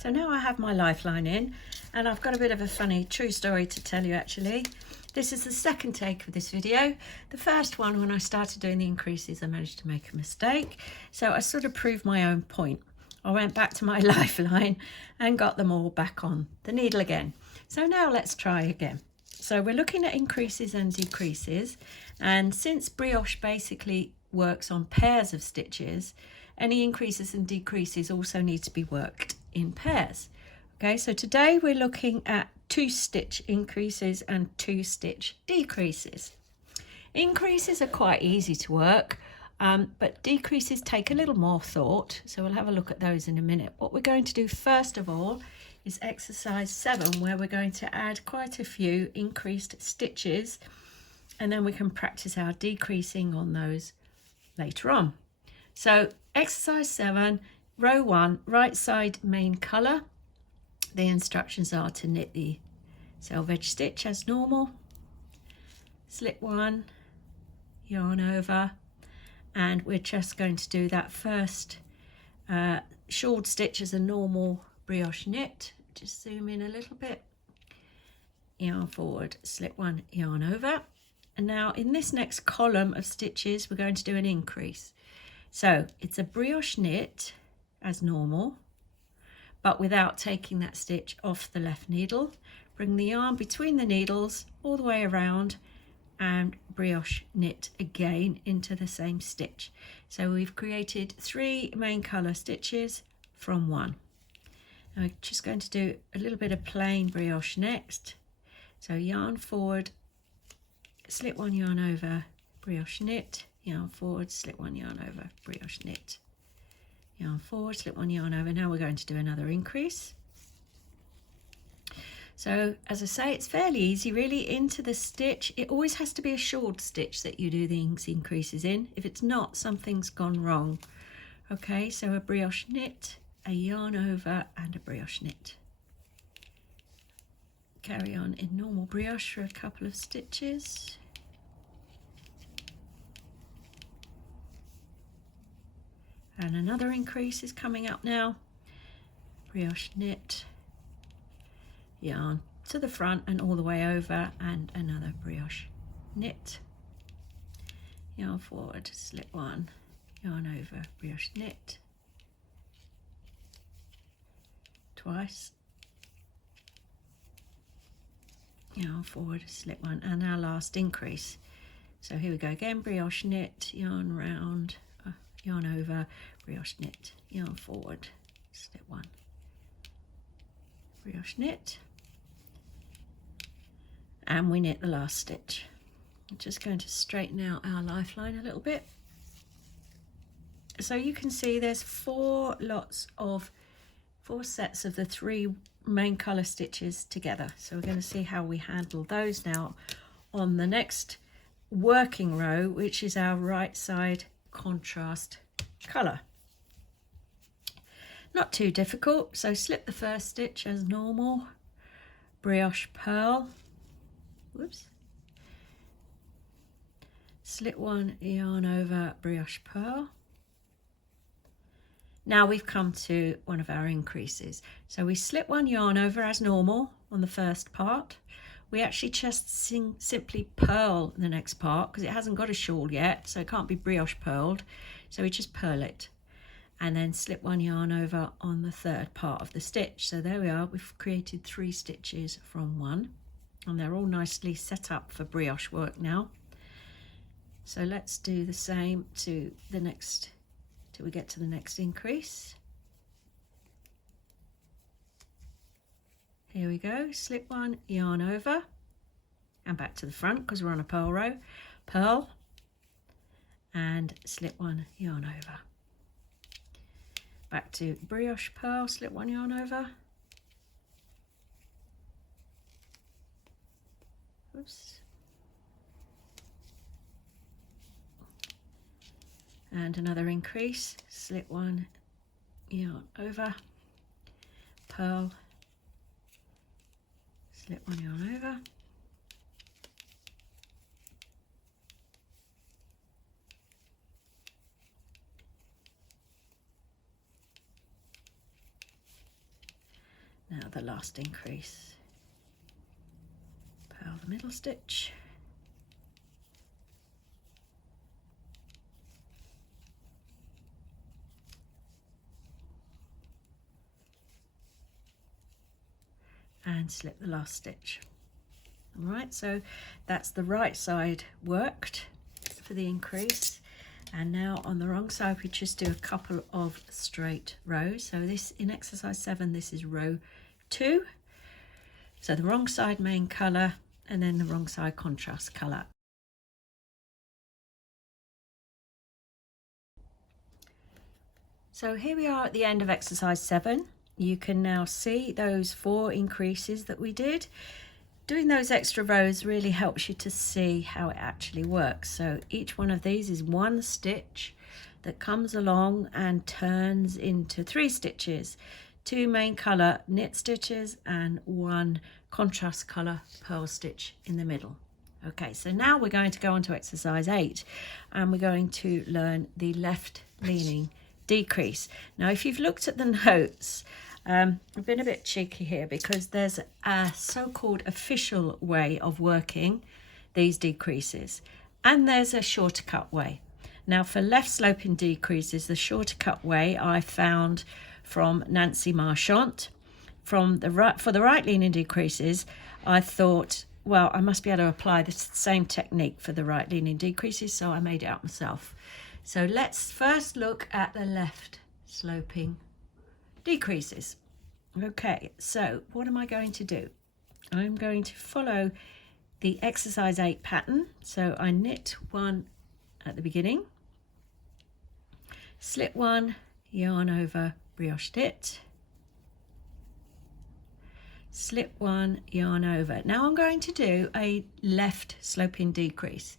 So now I have my lifeline in, and I've got a bit of a funny true story to tell you actually. This is the second take of this video. The first one, when I started doing the increases, I managed to make a mistake. So I sort of proved my own point. I went back to my lifeline and got them all back on the needle again. So now let's try again. So we're looking at increases and decreases, and since brioche basically works on pairs of stitches, any increases and decreases also need to be worked in pairs. Okay, so today we're looking at 2-stitch increases and 2-stitch decreases. Increases are quite easy to work, but decreases take a little more thought, so we'll have a look at those in a minute. What we're going to do first of all is exercise 7, where we're going to add quite a few increased stitches, and then we can practice our decreasing on those later on. So exercise 7, row 1, right side main colour. The instructions are to knit the selvage stitch as normal, slip 1, yarn over, and we're just going to do that first short stitch as a normal brioche knit. Just zoom in a little bit, yarn forward, slip 1, yarn over, and now in this next column of stitches we're going to do an increase. So it's a brioche knit as normal, but without taking that stitch off the left needle. Bring the yarn between the needles all the way around and brioche knit again into the same stitch. So we've created 3 main colour stitches from 1. Now we're just going to do a little bit of plain brioche next. So yarn forward, slip 1, yarn over, brioche knit, yarn forward, slip 1, yarn over, brioche knit, yarn forward, slip 1, yarn over. Now we're going to do another increase. So as I say, it's fairly easy really. Into the stitch, it always has to be a short stitch that you do these increases in. If it's not, something's gone wrong. Okay, so a brioche knit, a yarn over and a brioche knit. Carry on in normal brioche for a couple of stitches. And another increase is coming up now. Brioche knit, yarn to the front and all the way over, and another brioche knit, yarn forward, slip 1, yarn over, brioche knit, twice, yarn forward, slip 1, and our last increase. So here we go again, brioche knit, yarn round, yarn over, brioche knit, yarn forward, slip 1, brioche knit, and we knit the last stitch. I'm just going to straighten out our lifeline a little bit. So you can see there's 4 sets of the 3 main colour stitches together. So we're going to see how we handle those now on the next working row, which is our right side contrast colour. Not too difficult. So slip the first stitch as normal, brioche purl, whoops, slip 1, yarn over, brioche purl. Now we've come to one of our increases. So we slip 1 yarn over as normal on the first part. We actually just simply purl the next part because it hasn't got a shawl yet, so it can't be brioche purled. So we just purl it and then slip 1 yarn over on the third part of the stitch. So there we are, we've created 3 stitches from 1, and they're all nicely set up for brioche work now. So let's do the same to the next, till we get to the next increase. Here we go, slip 1, yarn over, and back to the front because we're on a purl row, purl, and slip 1, yarn over. Back to brioche purl, slip 1 yarn over. Oops. And another increase, slip 1, yarn over, purl, slip 1 yarn over, Now the last increase. Purl the middle stitch. And slip the last stitch. All right, so that's the right side worked for the increase. And now on the wrong side, we just do a couple of straight rows. So this, in exercise 7, this is row 2. So the wrong side main colour and then the wrong side contrast colour. So here we are at the end of exercise 7. You can now see those 4 increases that we did. Doing those extra rows really helps you to see how it actually works. So each one of these is 1 stitch that comes along and turns into 3 stitches, 2 main colour knit stitches and 1 contrast colour purl stitch in the middle. Okay, so now we're going to go on to exercise 8 and we're going to learn the left leaning decrease. Now if you've looked at the notes, I've been a bit cheeky here because there's a so-called official way of working these decreases and there's a shorter cut way. Now for left sloping decreases, the shorter cut way I found from Nancy Marchant. For the right leaning decreases, I thought, well, I must be able to apply the same technique for the right leaning decreases, so I made it up myself. So let's first look at the left sloping decreases. Okay, so what am I going to do? I'm going to follow the exercise 8 pattern. So I knit 1 at the beginning, slip 1, yarn over, brioche knit, slip 1, yarn over. Now I'm going to do a left sloping decrease.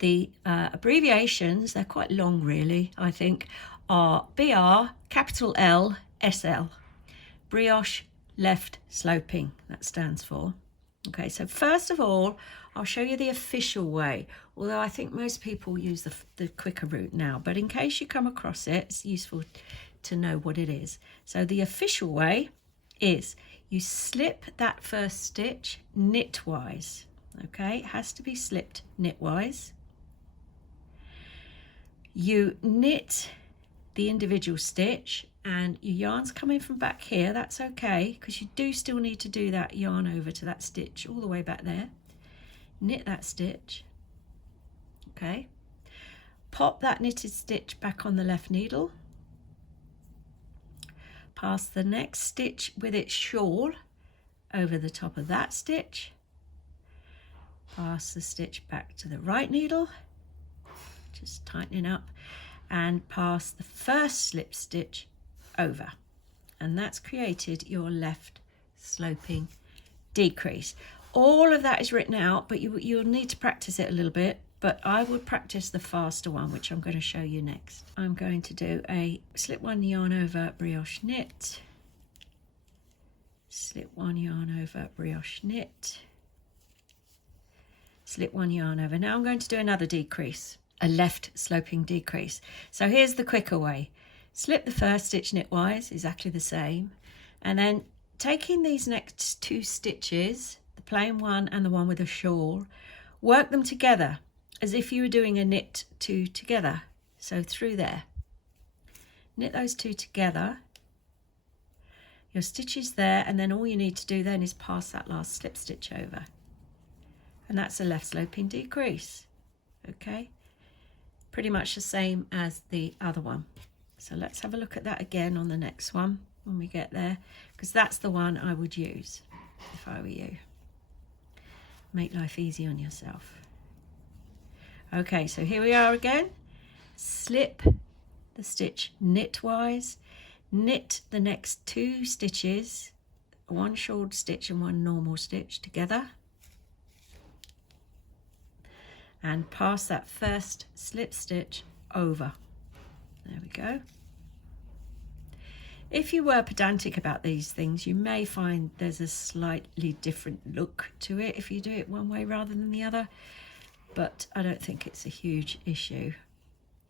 The abbreviations, they're quite long really, I think, are BR, capital L, SL. Brioche left sloping, that stands for. Okay, so first of all, I'll show you the official way, although I think most people use the quicker route now, but in case you come across it, it's useful to know what it is. So the official way is you slip that first stitch knitwise. Okay, it has to be slipped knitwise. You knit the individual stitch and your yarn's coming from back here. That's okay, because you do still need to do that yarn over to that stitch all the way back there. Knit that stitch. Okay, pop that knitted stitch back on the left needle, pass the next stitch with its shawl over the top of that stitch, pass the stitch back to the right needle, just tightening up, and pass the first slip stitch over, and that's created your left sloping decrease. All of that is written out, but you'll need to practice it a little bit, but I would practice the faster one, which I'm going to show you next. I'm going to do a slip 1, yarn over, brioche knit, slip 1, yarn over, brioche knit, slip 1, yarn over. Now I'm going to do another decrease, a left sloping decrease. So here's the quicker way. Slip the first stitch knitwise, exactly the same, and then taking these next 2 stitches, the plain one and the one with a shawl, work them together as if you were doing a knit 2 together. So through there, knit those 2 together, your stitch is there, and then all you need to do then is pass that last slip stitch over, and that's a left sloping decrease. Okay, pretty much the same as the other one. So let's have a look at that again on the next one when we get there, because that's the one I would use if I were you. Make life easy on yourself. Okay, so here we are again. Slip the stitch knitwise, knit the next 2 stitches, 1 shawled stitch and 1 normal stitch together, and pass that first slip stitch over. There we go. If you were pedantic about these things, you may find there's a slightly different look to it if you do it one way rather than the other, but I don't think it's a huge issue.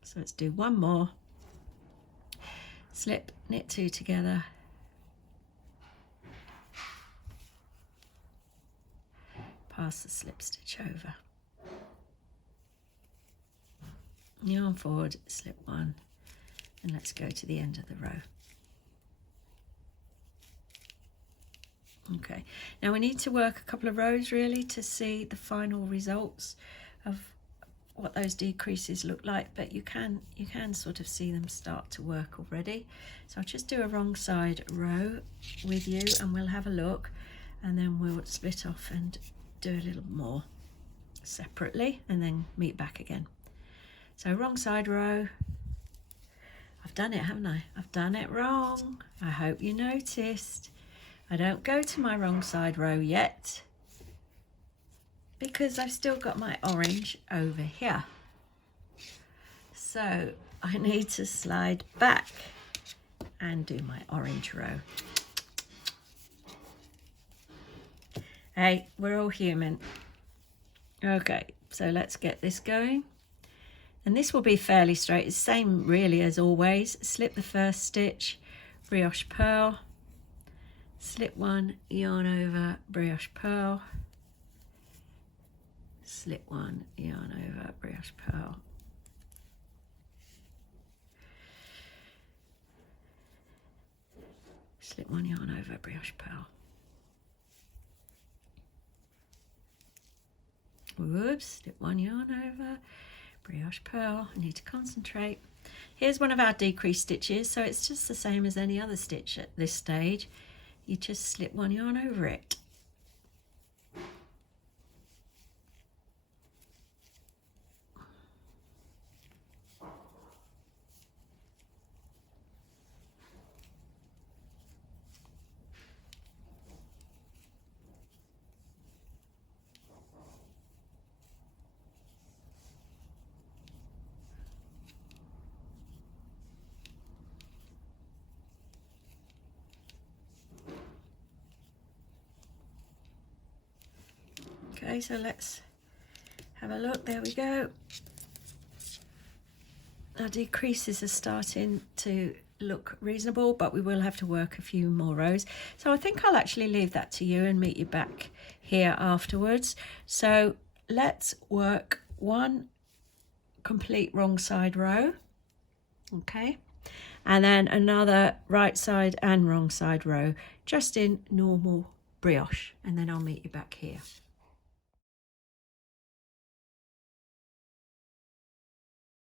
So let's do one more. Slip, knit 2 together, pass the slip stitch over. Yarn forward, slip one, and let's go to the end of the row. Okay, now we need to work a couple of rows really to see the final results of what those decreases look like, but you can sort of see them start to work already. So I'll just do a wrong side row with you and we'll have a look, and then we'll split off and do a little more separately and then meet back again. So wrong side row. I've done it, haven't I? I've done it wrong. I hope you noticed. I don't go to my wrong side row yet because I've still got my orange over here. So I need to slide back and do my orange row. Hey, we're all human. Okay, so let's get this going. And this will be fairly straight. It's the same really as always. Slip the first stitch, brioche purl, slip one, yarn over, brioche purl, slip one, yarn over, brioche purl, slip one, yarn over, brioche purl. Whoops, slip one, yarn over, brioche purl. I need to concentrate. Here's one of our decrease stitches, so it's just the same as any other stitch at this stage. You just slip one yarn over it. Okay, so let's have a look. There we go. Our decreases are starting to look reasonable, but we will have to work a few more rows. So I think I'll actually leave that to you and meet you back here afterwards. So let's work one complete wrong side row, okay, and then another right side and wrong side row, just in normal brioche, and then I'll meet you back here.